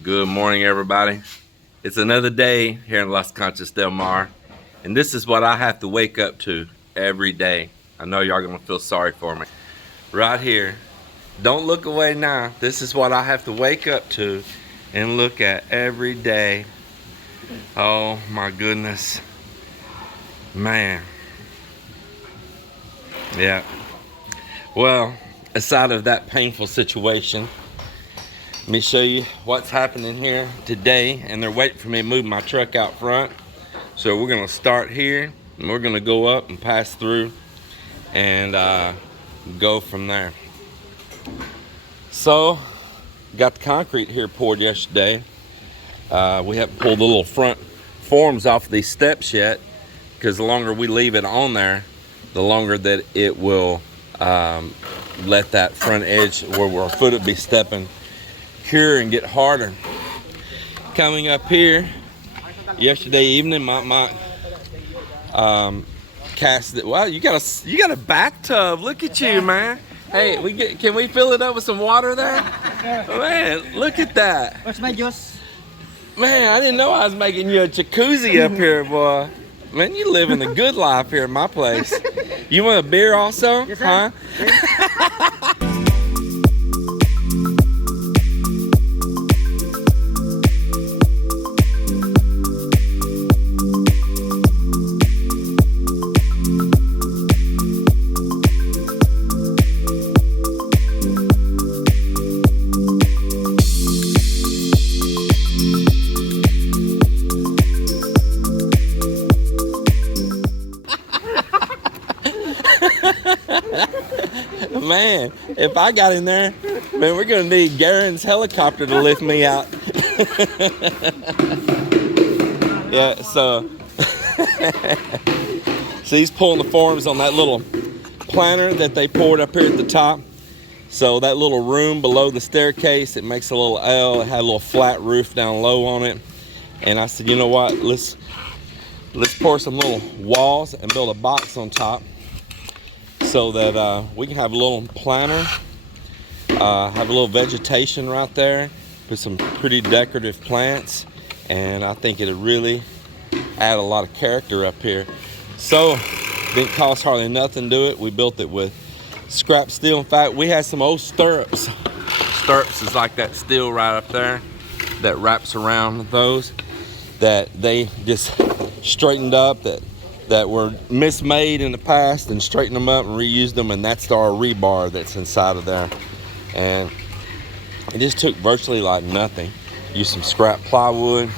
Good morning, everybody. It's another day here in Las Conchas del Mar, and this is what I have to wake up to every day. I know y'all gonna feel sorry for me. Right here, don't look away now. This is what I have to wake up to and look at every day. Oh my goodness, man. Yeah. Well, aside of that painful situation, let me show you what's happening here today. And they're waiting for me to move my truck out front. So we're gonna start here and we're gonna go up and pass through and go from there. So, got the concrete here poured yesterday. We haven't pulled the little front forms off of these steps yet, because the longer we leave it on there, the longer that it will let that front edge where our foot would be stepping cure and get harder. Coming up here yesterday evening, Mak MAk cast it. Wow, you got a bathtub. Look at you, man. Hey, can we fill it up with some water there? Man, look at that. Where's my juice? Man, I didn't know I was making you a jacuzzi up here, boy. Man, you living the good life here in my place. You want a beer also? Yes, sir. Huh? Man, if I got in there, man, we're gonna need Garen's helicopter to lift me out. Yeah, so he's pulling the forms on that little planter that they poured up here at the top. So that little room below the staircase, it makes a little L. It had a little flat roof down low on it. And I said, you know what, let's pour some little walls and build a box on top, so that we can have a little planter, have a little vegetation right there, put some pretty decorative plants, and I think it'll really add a lot of character up here. So, didn't cost hardly nothing to do it. We built it with scrap steel. In fact, we had some old stirrups. Stirrups is like that steel right up there that wraps around those, that they just straightened up, that were mismade in the past, and straightened them up and reused them, and that's our rebar that's inside of there. And it just took virtually like nothing. Used some scrap plywood,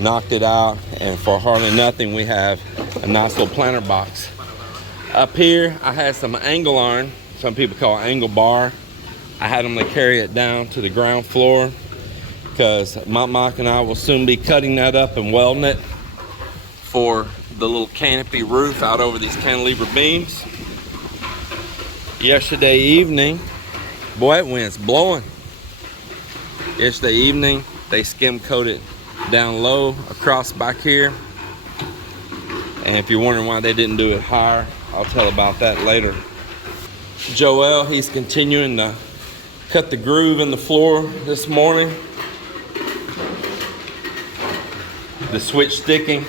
knocked it out, and for hardly nothing we have a nice little planter box. Up here I had some angle iron, some people call it angle bar. I had them to carry it down to the ground floor, because Mak MAk and I will soon be cutting that up and welding it for the little canopy roof out over these cantilever beams. Yesterday evening, boy, that wind's blowing. Yesterday evening, they skim coated down low across back here. And if you're wondering why they didn't do it higher, I'll tell about that later. Joel, he's continuing to cut the groove in the floor this morning. The switch sticking.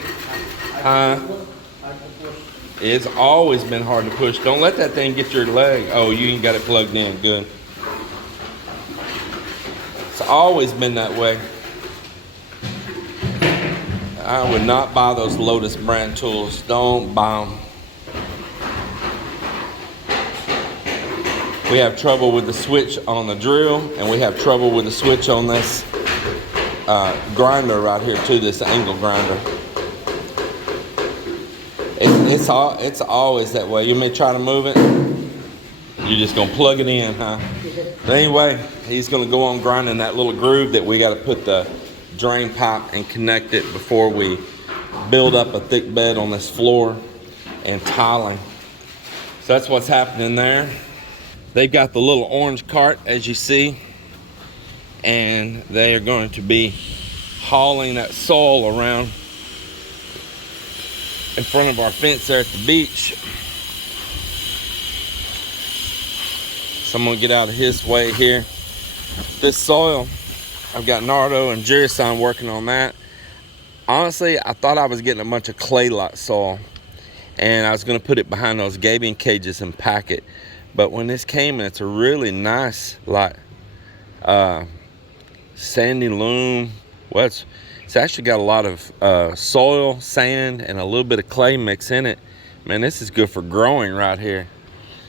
It's always been hard to push. Don't let that thing get your leg. Oh, you ain't got it plugged in. Good. It's always been that way. I would not buy those Lotus brand tools. Don't buy them. We have trouble with the switch on the drill, and we have trouble with the switch on this grinder right here too, this angle grinder. It's always that way. You may try to move it, you're just gonna plug it in, huh? But anyway, he's gonna go on grinding that little groove that we gotta put the drain pipe and connect it before we build up a thick bed on this floor and tiling. So that's what's happening there. They've got the little orange cart, as you see, and they are going to be hauling that soil around in front of our fence there at the beach. So I'm gonna get out of his way here. This soil I've got Nardo and Jerry-san working on that. Honestly, I thought I was getting a bunch of clay lot soil, and I was going to put it behind those gabion cages and pack it. But when this came in, it's a really nice, like, sandy loam. Well, it's actually got a lot of soil, sand, and a little bit of clay mix in it. Man, this is good for growing right here.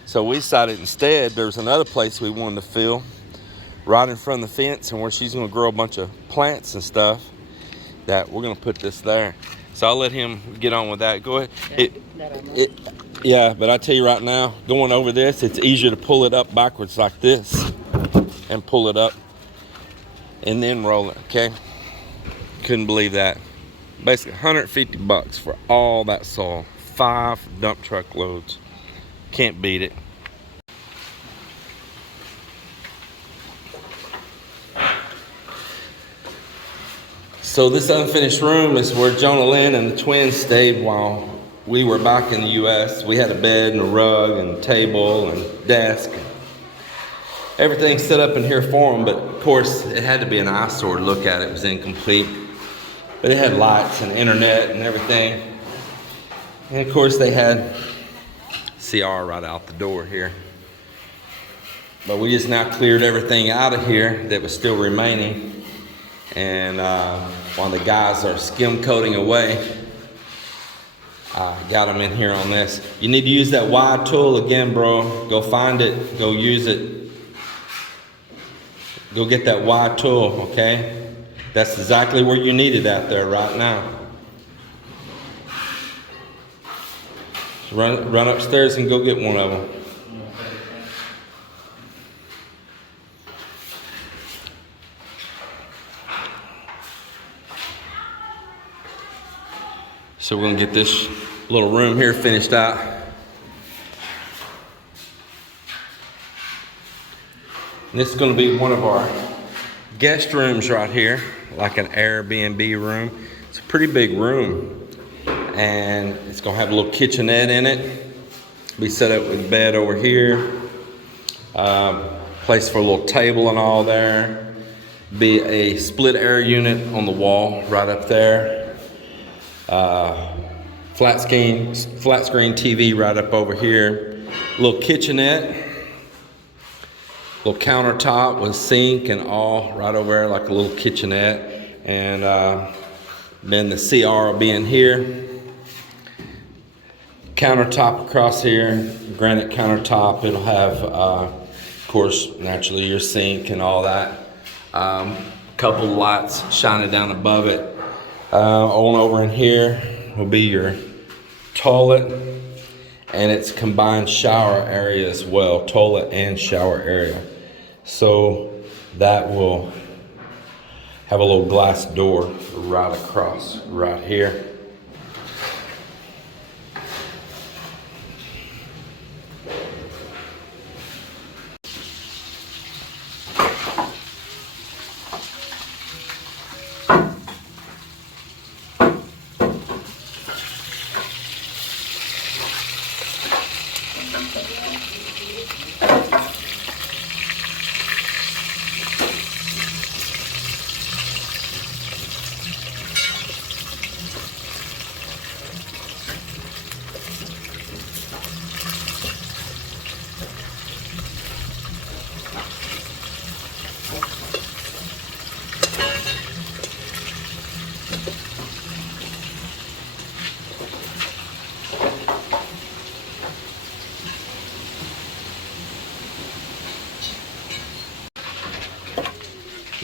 So we decided instead, there's another place we wanted to fill right in front of the fence, and where she's going to grow a bunch of plants and stuff, that we're going to put this there. So I'll let him get on with that. Go ahead. Yeah, but I tell you right now, going over this, it's easier to pull it up backwards like this and pull it up and then roll it, okay? Couldn't believe that. Basically 150 bucks for all that soil. 5 dump truck loads. Can't beat it. So this unfinished room is where Jonah Lynn and the twins stayed while we were back in the U.S. We had a bed and a rug and table and desk. Everything set up in here for them, but of course it had to be an eyesore to look at. It was incomplete. But it had lights and internet and everything. And of course they had CR right out the door here. But we just now cleared everything out of here that was still remaining. And while the guys are skim coating away, I got them in here on this. You need to use that wide tool again, bro. Go find it, go use it. Go get that wide tool, okay? That's exactly where you need it out there right now. So run upstairs and go get one of them. So we're gonna get this little room here finished out. And this is gonna be one of our guest rooms right here, like an Airbnb room. It's a pretty big room. And it's gonna have a little kitchenette in it. Be set up with a bed over here. Place for a little table and all there. Be a split air unit on the wall right up there. Flat screen TV right up over here. Little kitchenette. Little countertop with sink and all right over there, like a little kitchenette. And then the CR will be in here. Countertop across here, granite countertop. It'll have, of course, naturally your sink and all that. Couple lights shining down above it. On over in here will be your toilet, and it's combined shower area as well, toilet and shower area. So that will have a little glass door right across right here.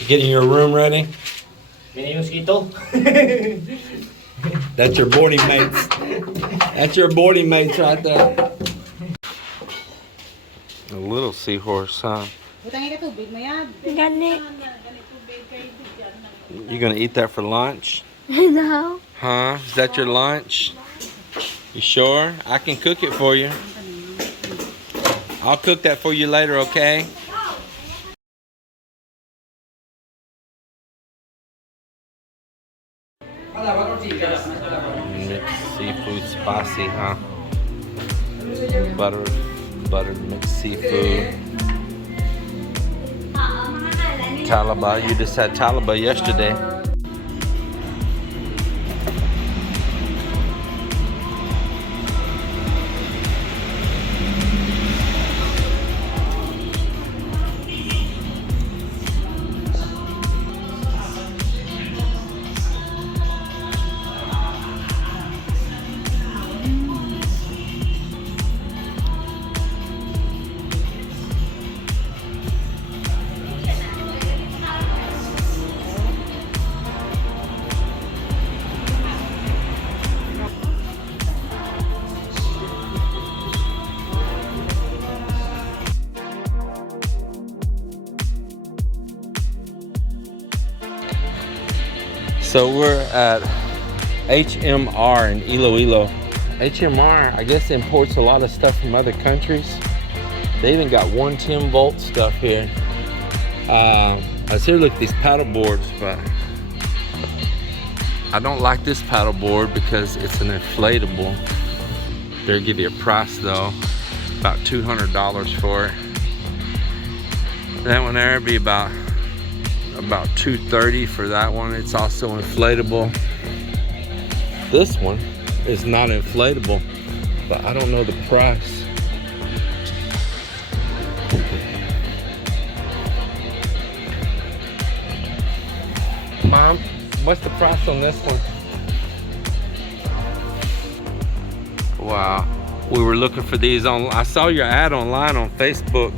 Getting your room ready? Mini mosquito. That's your boarding mates. That's your boarding mates right there. A little seahorse, huh? You gonna eat that for lunch? No. Huh? Is that your lunch? You sure? I can cook it for you. I'll cook that for you later, okay? Mixed seafood spicy, huh? Buttered mixed seafood. Talaba. You just had Talaba yesterday. So we're at HMR in Iloilo. HMR, I guess, imports a lot of stuff from other countries. They even got 110-volt stuff here. I was here to look at these paddle boards, but I don't like this paddle board because it's an inflatable. They'll give you a price though, about $200 for it. That one there would be about $230 for that one. It's also inflatable. This one is not inflatable, but I don't know the price. Mom, what's the price on this one? Wow, we were looking for these on. I saw your ad online on Facebook.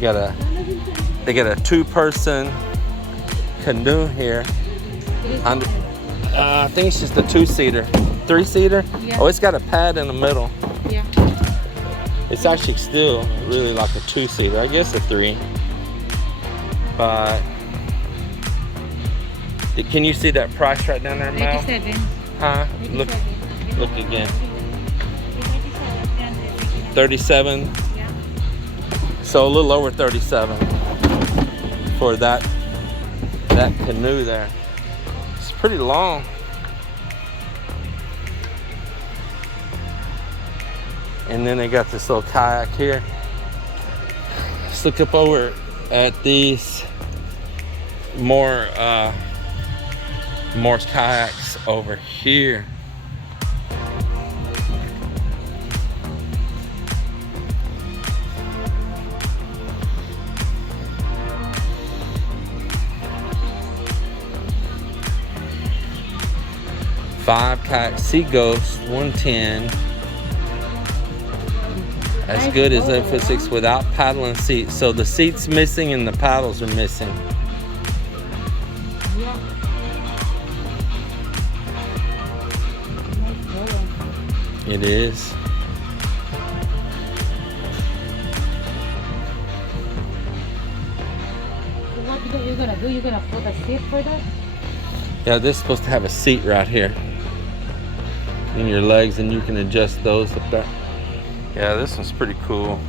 They got a two-person canoe here. I think it's just a two-seater, three-seater. Yeah. Oh, it's got a pad in the middle. Yeah. It's actually still really like a two-seater. I guess a three. But can you see that price right down there, Mel? 87. Huh? 87. Look again. 37. Yeah. So a little over 37 for that canoe there. It's pretty long. And then they got this little kayak here. Let's look up over at these more kayaks over here. Five kayak Sea Ghost 110. As good as F6 without paddle and seat. So the seat's missing and the paddles are missing. Yeah. It is. So what you're gonna do? You're gonna put a seat for that? Yeah, this is supposed to have a seat right here in your legs, and you can adjust those up there. Yeah, this one's pretty cool.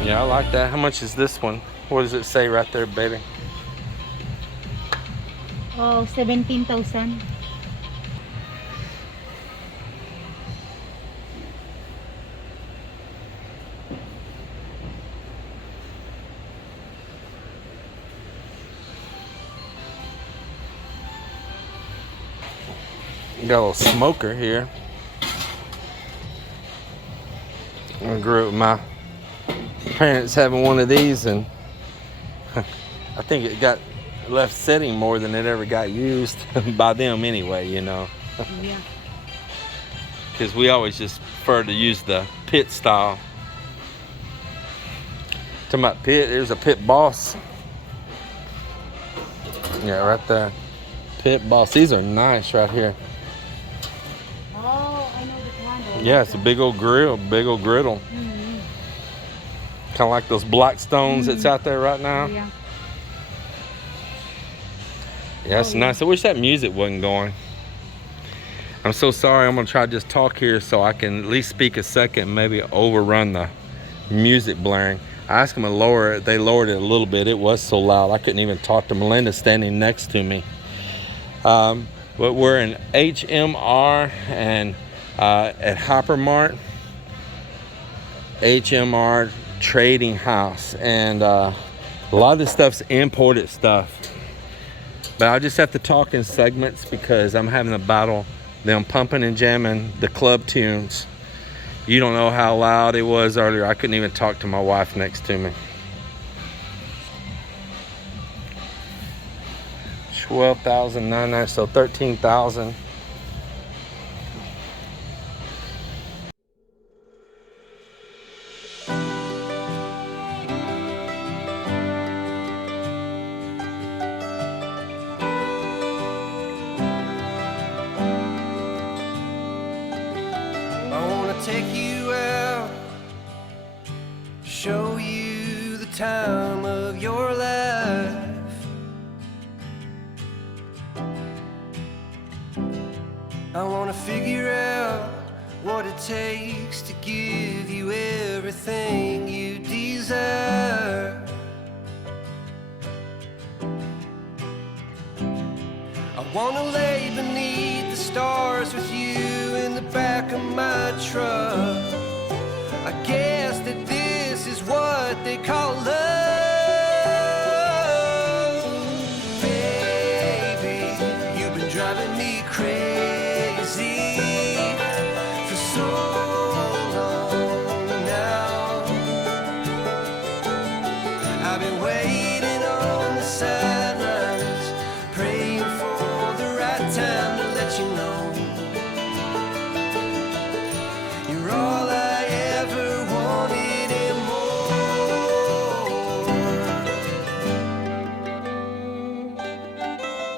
Yeah, I like that. How much is this one? What does it say right there, baby? Oh, 17,000. Got a little smoker here. I grew up with my parents having one of these, and I think it got left sitting more than it ever got used by them anyway, you know. Yeah. Because we always just prefer to use the pit style. Talking about pit, there's a pit boss. Yeah, right there. Pit boss. These are nice right here. Oh, I know the one. Yeah, it's a big old grill, big old griddle. Mm-hmm. Kind of like those black stones that's out there right now. Yeah. Yeah, it's nice. I wish that music wasn't going. I'm so sorry. I'm gonna try to just talk here so I can at least speak a second, maybe overrun the music blaring. I asked them to lower it. They lowered it a little bit. It was so loud I couldn't even talk to Melinda standing next to me. But we're in HMR and at Hypermart, HMR Trading Haus, and a lot of this stuff's imported stuff. But I just have to talk in segments because I'm having to battle them pumping and jamming the club tunes. You don't know how loud it was earlier. I couldn't even talk to my wife next to me. 12,999, so 13,000. Take you out, show you the time of your life. I wanna figure out what it takes to give you everything you desire. I wanna lay beneath the stars with you in the back of my truck. I guess that this is what they call love. Baby, you've been driving me crazy for so long now. I've been waiting on the sidelines, praying for the right time to let you know you're all I ever wanted and more.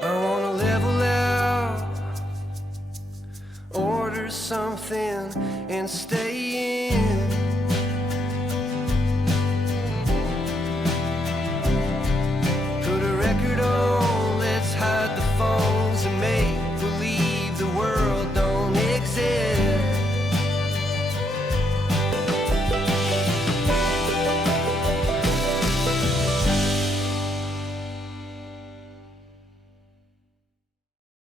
I wanna level out, order something and stay in.